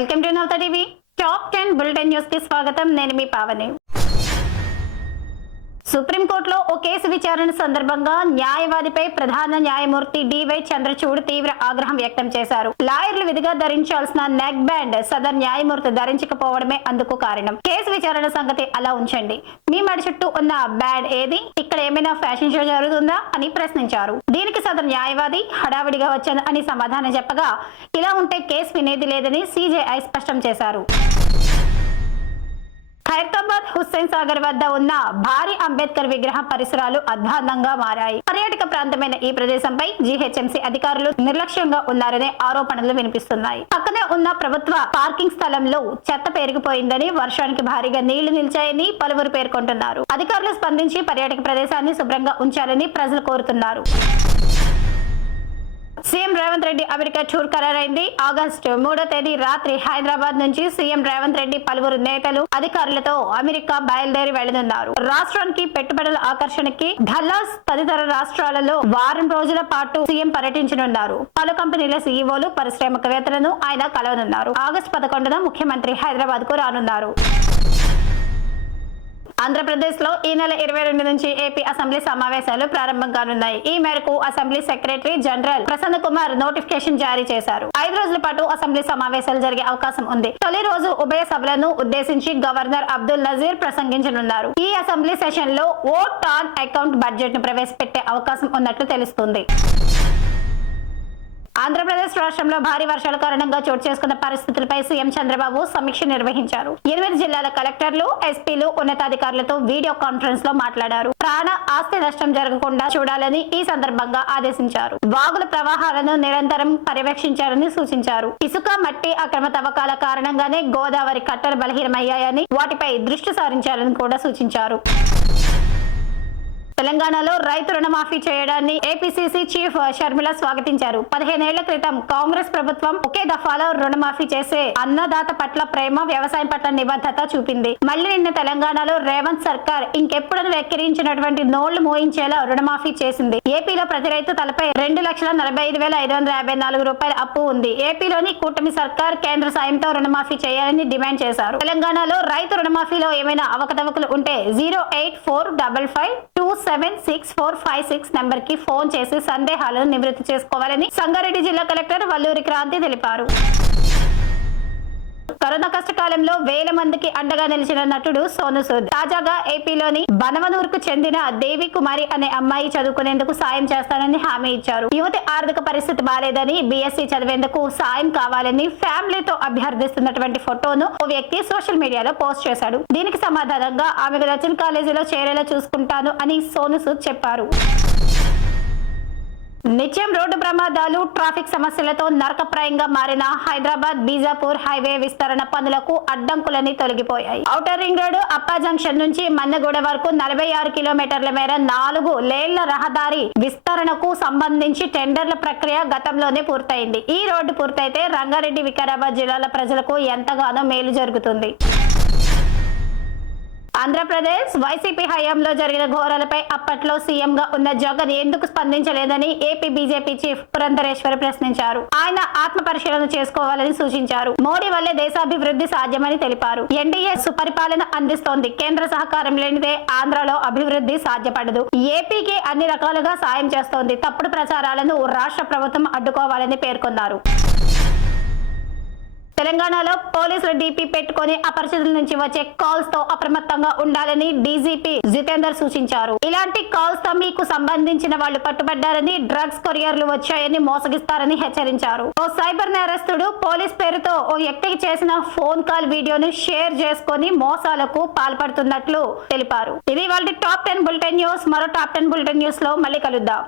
Welcome to Navata TV top 10 bulletin news కి స్వాగతం. నేను మీ పావని. సుప్రీంకోర్టులో ఓ కేసు విచారణ సందర్భంగా న్యాయవాదిపై ప్రధాన న్యాయమూర్తి డివై చంద్రచూడ్ తీవ్ర ఆగ్రహం వ్యక్తం చేశారు. లాయర్లు విధిగా ధరించాల్సిన నెక్ బ్యాండ్ సదర్ న్యాయమూర్తి ధరించకపోవడమే అందుకు కారణం. కేసు విచారణ సంగతి అలా ఉంచండి, మీ మెడ చుట్టూ ఉన్న బ్యాండ్ ఏది? ఇక్కడ ఏమైనా ఫ్యాషన్ షో జరుగుతుందా అని ప్రశ్నించారు. దీనికి సదర్ న్యాయవాది హడావిడిగా వచ్చాను అని సమాధానం చెప్పగా, ఇలా ఉంటే కేసు వినేది లేదని సిజేఐ స్పష్టం చేశారు. ఖైరతాబాద్ హుస్సేన్ సాగర్ వద్ద ఉన్న భారీ అంబేద్కర్ విగ్రహం పరిసరాలు అధ్వాన్నంగా మారాయి. పర్యాటక ప్రాంతమైన ఈ ప్రదేశంపై జీహెచ్ఎంసీ అధికారులు నిర్లక్ష్యంగా ఉన్నారనే ఆరోపణలు వినిపిస్తున్నాయి. పక్కనే ఉన్న ప్రభుత్వ పార్కింగ్ స్థలంలో చెత్త పేరుకుపోయిందని, వర్షానికి భారీగా నీళ్లు నిలిచాయని పలువురు పేర్కొంటున్నారు. అధికారులు స్పందించి పర్యాటక ప్రదేశాన్ని శుభ్రంగా ఉంచాలని ప్రజలు కోరుతున్నారు. CM Revanth Reddy America tour ఖరారైంది. ఆగస్టు 3వ తేదీ రాత్రి హైదరాబాద్ నుంచి సీఎం రేవంత్ రెడ్డి పలువురు నేతలు, అధికారులతో అమెరికా బయలుదేరి వెళ్లనున్నారు. రాష్ట్రానికి పెట్టుబడుల ఆకర్షణకి డల్లాస్ తదితర రాష్ట్రాలలో వారం రోజుల పాటు సీఎం పర్యటించనున్నారు. పలు కంపెనీల సీఈఓలు, పారిశ్రామికవేత్తలను ఆయన కలవనున్నారు. ఆగస్టు 11న ముఖ్యమంత్రి హైదరాబాద్ కు రానున్నారు. ఆంధ్రప్రదేశ్ లో ఈ నెల 22 నుంచి ఏపీ అసెంబ్లీ సమావేశాలు ప్రారంభం కానున్నాయి. ఈ మేరకు assembly secretary general Prasanna Kumar notification జారీ చేశారు. 5 రోజుల పాటు అసెంబ్లీ సమావేశాలు జరిగే అవకాశం ఉంది. తొలి రోజు ఉభయ సభలను ఉద్దేశించి గవర్నర్ అబ్దుల్ నజీర్ ప్రసంగించనున్నారు. ఈ అసెంబ్లీ సెషన్ లో ఓట్ ఆన్ అకౌంట్ బడ్జెట్ ను ప్రవేశపెట్టే అవకాశం ఉన్నట్లు తెలుస్తుంది. ఆంధ్రప్రదేశ్ రాష్ట్రంలో భారీ వర్షాల కారణంగా చోటు చేసుకున్న పరిస్థితులపై సీఎం చంద్రబాబు సమీక్ష నిర్వహించారు. 8 జిల్లాల కలెక్టర్లు, ఎస్పీలు, ఉన్నతాధికారులతో వీడియో కాన్ఫరెన్స్ లో మాట్లాడారు. ప్రాణ ఆస్తి నష్టం జరగకుండా చూడాలని ఈ సందర్భంగా ఆదేశించారు. వాగుల ప్రవాహాలను నిరంతరం పర్యవేక్షించాలని సూచించారు. ఇసుక, మట్టి అక్రమ తవ్వకాల కారణంగానే గోదావరి కట్టలు బలహీనమయ్యాయని, వాటిపై దృష్టి సారించాలని కూడా సూచించారు. తెలంగాణలో రైతు రుణమాఫీ చేయడాన్ని ఏపీసీసీ చీఫ్ షర్మిల స్వాగతించారు. 15 ఏళ్ల క్రితం కాంగ్రెస్ ప్రభుత్వం ఒకే దఫాలో రుణమాఫీ చేసే అన్నదాత పట్ల ప్రేమ, వ్యవసాయం పట్ల నిబద్ధత చూపింది. మళ్లీ నిన్న తెలంగాణలో రేవంత్ సర్కార్ ఇంకెప్పుడు వెక్కిరించినటువంటి నోళ్లు మోయించేలా రుణమాఫీ చేసింది. ఏపీలో ప్రతి రైతు తలపై 2,45,554 రూపాయల అప్పు ఉంది. ఏపీలోని కూటమి సర్కార్ కేంద్ర సాయంతో రుణమాఫీ చేయాలని డిమాండ్ చేశారు. తెలంగాణలో రైతు రుణమాఫీలో ఏమైనా అవకతవకలు ఉంటే 08455276456 నంబర్ కి ఫోన్ చేసి సందేహాలను నివృత్తి చేసుకోవాలని సంగారెడ్డి జిల్లా కలెక్టర్ వల్లూరి క్రాంతి తెలిపారు. కరోనా కష్టకాలంలో వేల మందికి అండగా నిలిచిన నటుడు సోను సూద్ తాజాగా ఏపీలోని బనవనూరుకు చెందిన దేవి కుమారి అనే అమ్మాయి చదువుకునేందుకు సాయం చేస్తానని హామీ ఇచ్చారు. యువతి ఆర్థిక పరిస్థితి బాలేదని, బీఎస్సీ చదివేందుకు సాయం కావాలని ఫ్యామిలీతో అభ్యర్థిస్తున్నటువంటి ఫోటోను ఓ వ్యక్తి సోషల్ మీడియాలో పోస్ట్ చేశాడు. దీనికి సమాధానంగా ఆమెకు నచ్చిన కాలేజీలో చేరేలా చూసుకుంటాను అని సోను సూద్ చెప్పారు. నిత్యం రోడ్డు ప్రమాదాలు, ట్రాఫిక్ సమస్యలతో నరకప్రాయంగా మారిన హైదరాబాద్ బీజాపూర్ హైవే విస్తరణ పనులకు అడ్డంకులని తొలగిపోయాయి. ఔటర్ రింగ్ రోడ్డు అప్పా జంక్షన్ నుంచి మన్నగూడ వరకు 46 కిలోమీటర్ల మేర 4 లేన్ల రహదారి విస్తరణకు సంబంధించి టెండర్ల ప్రక్రియ గతంలోనే పూర్తయింది. ఈ రోడ్డు పూర్తయితే రంగారెడ్డి, వికారాబాద్ జిల్లాల ప్రజలకు ఎంతగానో మేలు జరుగుతుంది. ఆంధ్రప్రదేశ్ వైసీపీ హయాంలో జరిగిన ఘోరాలపై అప్పట్లో సీఎం గా ఉన్న జగన్ ఎందుకు స్పందించలేదని ఏపీ బీజేపీ చీఫ్ పురంధరేశ్వరి ప్రశ్నించారు. ఆయన ఆత్మ పరిశీలన చేసుకోవాలని సూచించారు. మోడీ వల్లే దేశాభివృద్ధి సాధ్యమని తెలిపారు. ఎన్డీఏ సుపరిపాలన అందిస్తోంది. కేంద్ర సహకారం లేనిదే ఆంధ్రలో అభివృద్ధి సాధ్యపడదు. ఏపీకి అన్ని రకాలుగా సాయం చేస్తోంది. తప్పుడు ప్రచారాలను రాష్ట్ర ప్రభుత్వం అడ్డుకోవాలని పేర్కొన్నారు. తెలంగాణలో పోలీసులు డీపీ పెట్టుకుని అపరిచితుల నుంచి వచ్చే కాల్స్ తో అప్రమత్తంగా ఉండాలని డీజీపీ జితేందర్ సూచించారు. ఇలాంటి కాల్స్ తో మీకు సంబంధించిన వాళ్ళు పట్టుబడ్డారని, డ్రగ్స్ కొరియర్లు వచ్చాయని మోసగిస్తారని హెచ్చరించారు. ఓ సైబర్ నేరస్తుడు పోలీస్ పేరుతో ఓ వ్యక్తికి చేసిన ఫోన్ కాల్ వీడియోను షేర్ చేసుకుని మోసాలకు పాల్పడుతున్నట్లు తెలిపారు. ఇది వాళ్ళ టాప్ 10 బులెటిన్ న్యూస్. మరో టాప్ 10 బులెటిన్ న్యూస్ లో మళ్ళీ కలుద్దాం.